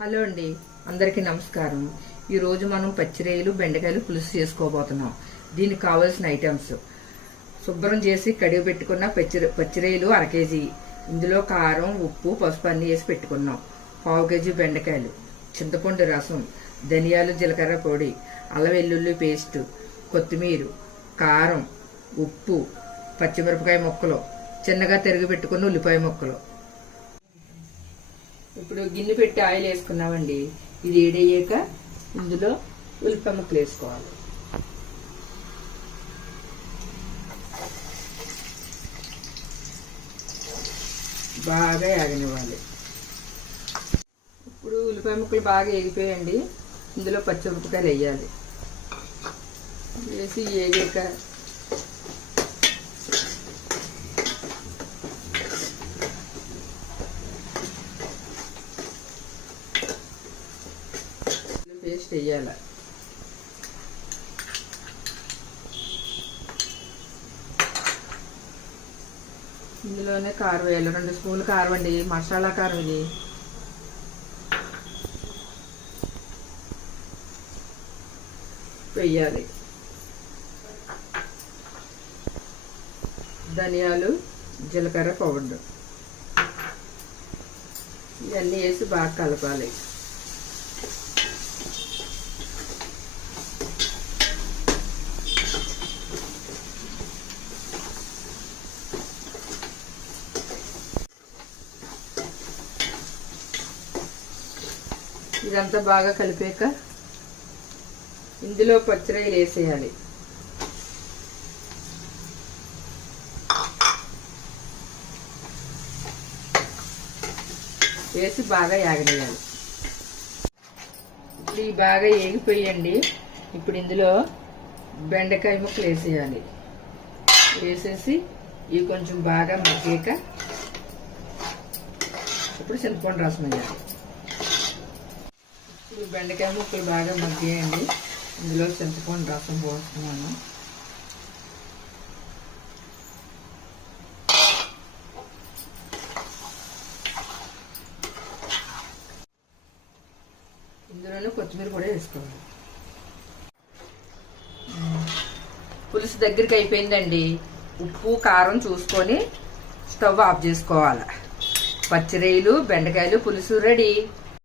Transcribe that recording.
Hello అండి, అందరికీ నమస్కారం. ఈరోజు మనం పచ్చిరేయలు బెండకాయలు పులుసు చేసుకోబోతున్నాం. దీనికి కావాల్సిన ఐటమ్స్: శుభ్రం చేసి కడిగి పెట్టుకున్న పచ్చిరేయలు 1 కేజీ, ఇందులో కారం, ఉప్పు, పసుపు అన్ని వేసి పెట్టుకున్నాం. 1/2 కేజీ బెండకాయలు, చింతపండు రసం, ధనియాలు, జీలకర్ర పొడి, అల్లం వెల్లుల్లి పేస్టు, కొత్తిమీర, కారం, ఉప్పు, పచ్చిమిరపకాయ ముక్కలు, చిన్నగా తరిగి పెట్టుకున్న ఉల్లిపాయ ముక్కలు. ఇప్పుడు గిన్నె పెట్టి ఆయిల్ వేసుకున్నామండి. ఇది వేడయ్యాక ఇందులో ఉల్లిపాయ ముక్కలు వేసుకోవాలి. బాగా వేగనివ్వాలి. ఇప్పుడు ఉల్లిపాయ ముక్కలు బాగా వేగిపోయండి. ఇందులో పచ్చిమిరపకాయలు వేయాలి. వేసి వేగాక పేస్ట్ వేయాలి. ఇందులోనే కారం వేయాలి. 2 స్పూన్లు కారం అండి, మసాలా కారం ఇది. వేయాలి. ధనియాలు, జీలకర్ర పౌడర్ ఇవన్నీ వేసి బాగా కలపాలి. ఇదంతా బాగా కలిపాక ఇందులో పచ్చిరొయ్యలు వేసేయాలి. వేసి బాగా యాగనేయాలి. ఇప్పుడు ఈ బాగా ఏగిపోయండి. ఇప్పుడు ఇందులో బెండకాయ ముక్కలు వేసేయాలి. వేసేసి ఇవి కొంచెం బాగా మగ్గాక ఇప్పుడు చింతపండు రసం వేయాలి. ఇప్పుడు బెండకాయ ముక్కలు బాగా మగ్గాయండి. ఇందులో చింతపండు రసం పోస్తున్నాను. ఇందులోనే కొత్తిమీర కూడా వేసుకోవాలి. పులుసు దగ్గరికి అయిపోయిందండి. ఉప్పు కారం చూసుకొని స్టవ్ ఆఫ్ చేసుకోవాలి. పచ్చిరొయ్యలు బెండకాయలు పులుసు రెడీ.